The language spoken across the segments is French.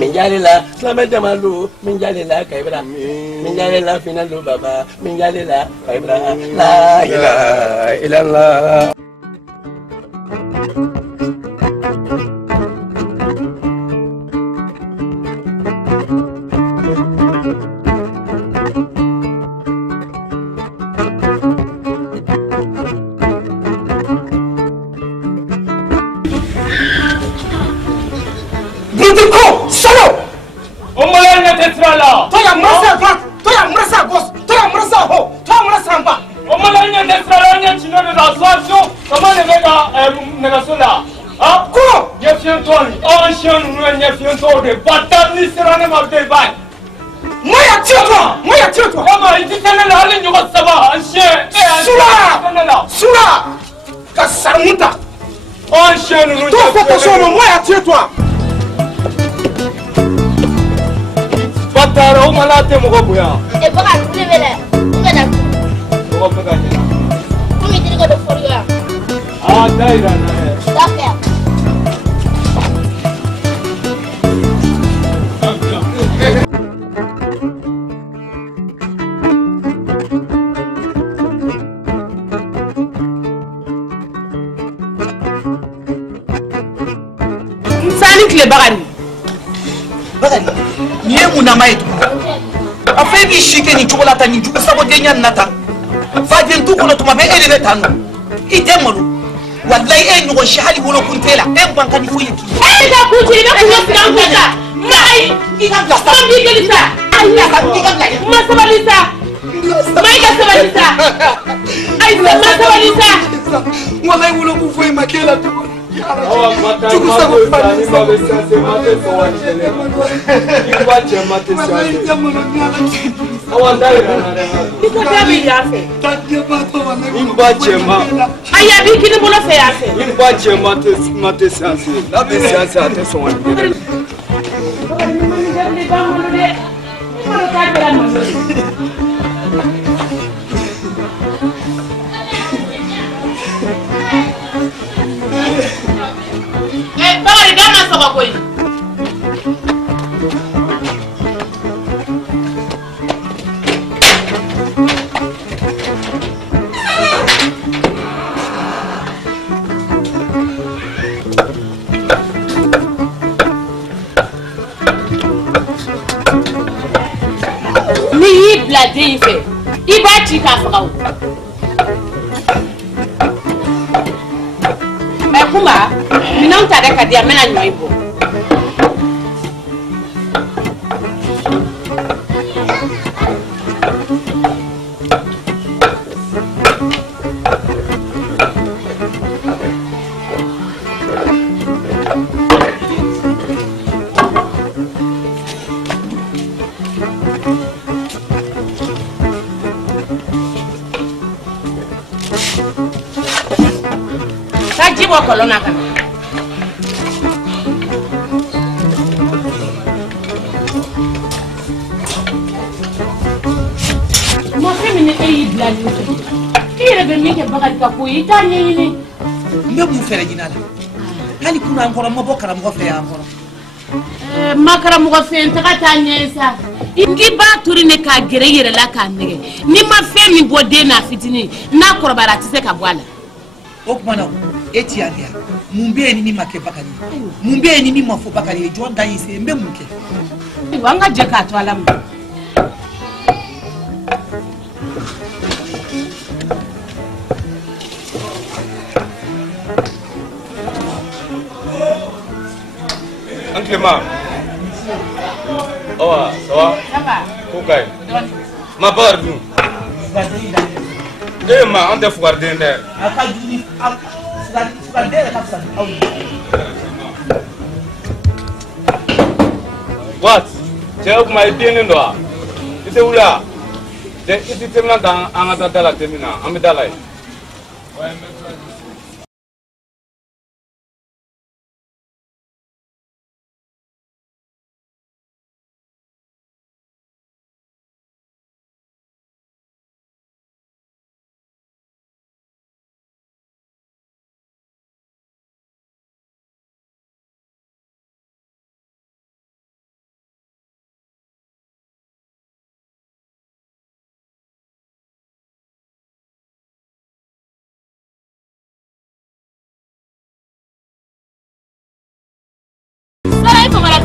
Minjalila, selamat jamalu, minjalila kaibra, minjalila finalu baba, minjalila kaibra, la ilaha illallah. Nata fadin tu kono tuma be ele tanu idemolu wallahi en ngo shahali wolo kuntela en banka ni foyi ki da ku ji da ku fidan ko da mai ina da sa bi gelisa Allah ka bi gamla ma sabalisa mai ka sabalisa ai ma sabalisa wallahi wolo ku foyi makela tu awa mata ma ni ma be sa se mate so wa tele ikwa che mate sa awa dai na iko tabi yafe imba chema aya bi kini bono fe yafe imba chema mate sanse la be sanse ate so wan dele bagari dama soba koy la den fait il va ci ka faga mais kuma minan ta da ka dia mena nyoy bo kolona kan mo femine ay blali kire be mi ke bagal ka ko itanye ni mbe mu fere jinala hani kuna ngoro mo bokara mo fe ngoro makara mo fe ntaka tanye sa ingi ba turi ne ka gere yere la ka nege ni ma fe mi bode na fitini na korobara tise ka bwala okmana etiania mumbe ni make bakari mumbe ni mafo bakari jonda yise mbe muke wanga jeka to alam Uncle Ma. Oh, ça va? Ça va. Okay. Ma bardu. Eh ma, on te foire dende. What? Cek mai dene doa. Itu ulah. Itu temna dang angata dala temina. Ambil dalai.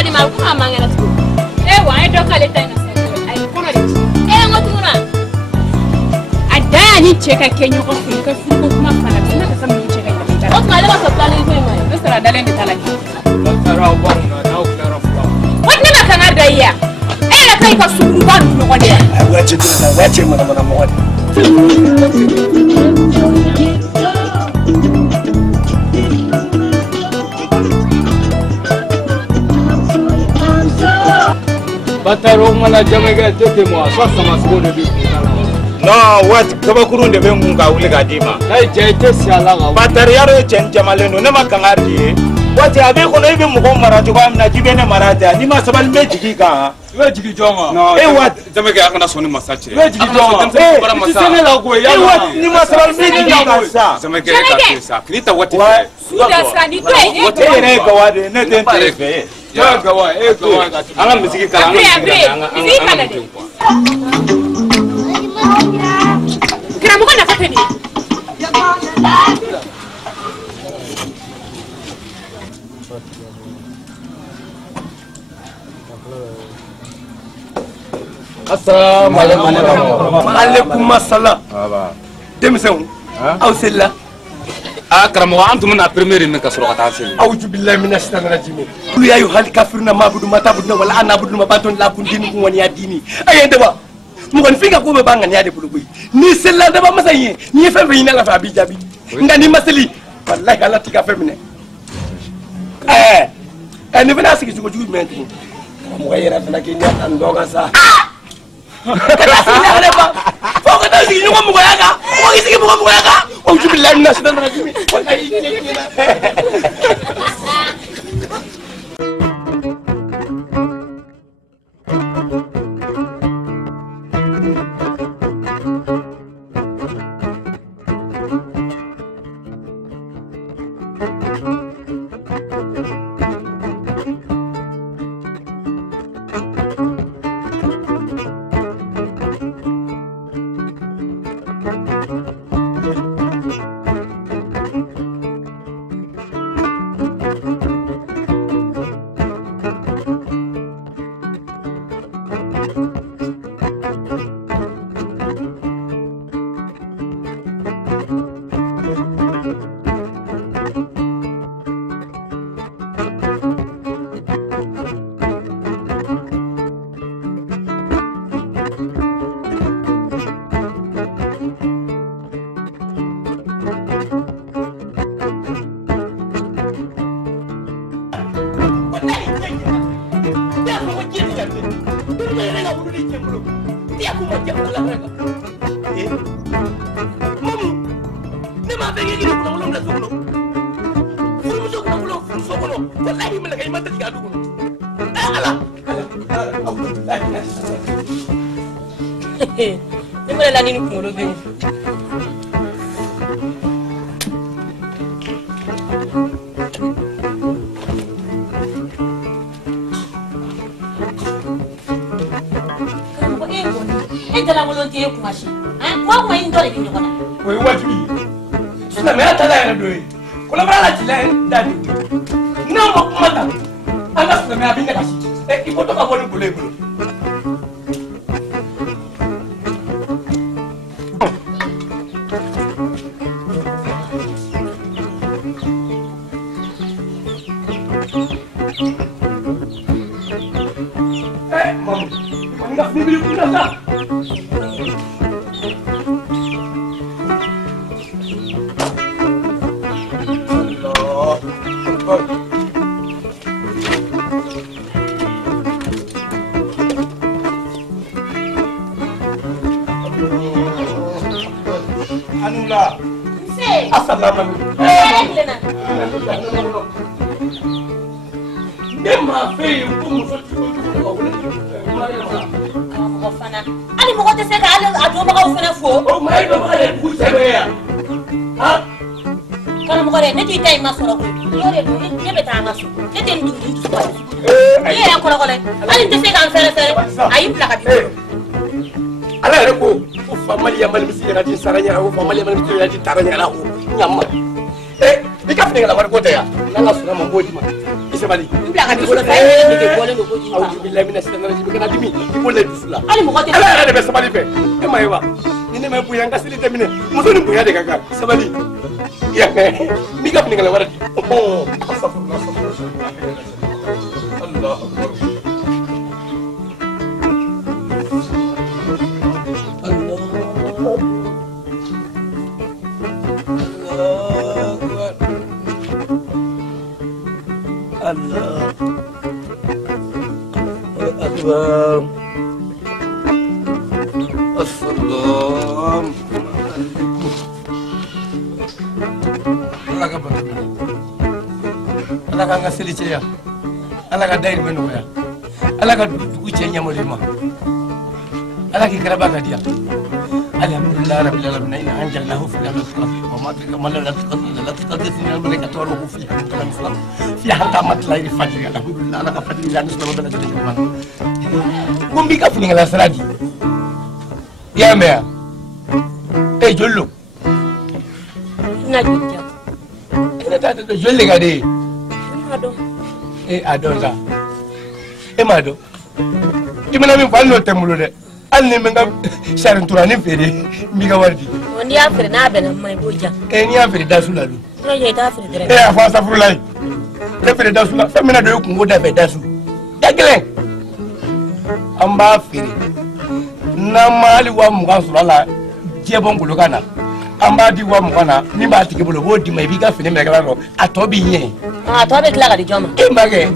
kala di mal kuma mangena tu wa ai do kala tay na ai kono di ngotuna adani cheka kenyo ko ka fu ko kuma fana na ka samu cheka o ma le ba so plan ni mai no sara dalen di talaki tara wa na clara fwa wonna na kan adaya la kai ka su ba no ko dia wace mana mo wani Bataro mana jamega tete mo sasa masiko de no what kabakuru de be mun ka wuli ka dima kai jete siala ga batari yaro chen jamaleno ne makangari what abe ko ne be mu ko mara to amna jibe ne marata ni ma sabal me jigi ka we jigi jonga no what jamega akana soni masache we jigi jonga sene la go ya what ni ma sabal me jigi ka sa jamega ka sa kinita what suda sani ko ne ga wade ne den tefe ya gawa anga miziki kala anga miziki kala de kira mo kana fatani assalamu alaikum assalam demisão aw sella أكرم وأنتم من أبرمير إنك سرقة عسل. أعوذ بالله من الشيطان الرجيم. قل يا أيها الكافرون ما أعبد ما تعبدون ولا أنا أعبد ما بعدون لكم دينكم ولي ديني. أي دبا. ممكن فيك أقوم ببانغ نيادي بلوبي. نيسلا دبا مسايين. نيفهم بينا لا فابي جابي. عندنا مسلي. والله كلا تيجا فمنه. أنا بنا سكيت شو جوي منتين. مغير أفنى كينيا تندوغا سا. كذا سينا دبا. فوق ده سكيت نقوم مغيرا. فوق سكيت نقوم مغيرا. أعوذ بالله من الشيطان الرجيم. sabali Bila ka dibolo fa ye ni ke bole no ko ji. awu billahi mina sita ngara jibi kana dimi ibo le dusula Ali mo ko te. ala ala be sabali fe e mai wa ni ne mai buya ngasili temine muso ni buya de kaka sabali ya mi ka fini ngala warati oh astaghfirullah Allah akbar Allah Akbar Assalam Allah ka bata Allah ka ngasili ceya Allah ka dair menu ya Allah ka dugu cenya molima Allah ki karaba ka dia alhamdulillah rabbil alamin inna anjalnahu fi al-qadr wa ma kamal la taqdir fi al-malaikati wa ruhu fi al-kalam fi hatta matla'i al-fajr alhamdulillah Allah ka fadli la nusba bala jalla man gumbi ka fini ngala saradi ya mea jollo Na jija. ina ta da jolle ga de Ado. adonza mado imana min falno temulo de alni min ga sharin turani fere mi ga wardi Wani ya fere na bana mai boja. ni ya fere dasula do No ye ta fere dire. afa safurulai te fere dasula femina do kungo da fe dasu dagele amba fere na mali wa mu ga sulala jebon bulugana amba di wa mu kana ni ba tike bolo bo di mai bi ga fere me ga ro atobi yen Ah, to be kila ka di joma. mage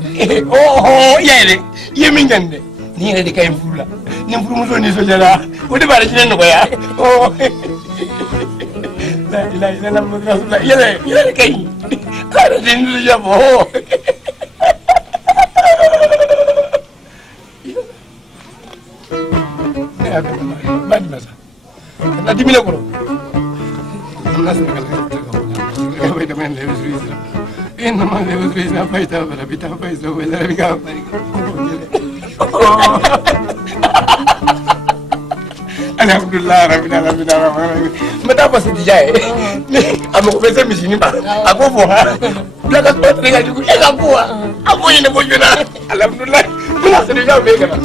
oh yele yemin gande ni ne de kay fula ni fulu muso ni so jara o de bare jinen ko ya oh la ilaha illallah rasulullah yele kay ara din du jabo ya bad masa na dimile ko nas ne kala ko de men le zuisra إنما اللي بدرينا فايتة ولا بيتها فايزة ولا بيقام الحمد لله رب العالمين متى بس تجاي أما كوفيسة مشيني ما أكو فوها بلا كسبت رجع يقول إيه أكو أكو هنا بوجونا الحمد لله بلا سريجا بيجنا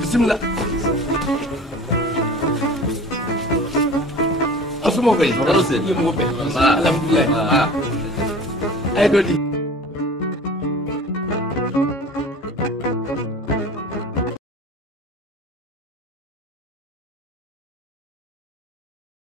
Bismillah. Asumo bai. Alhamdulillah. Ai dodi.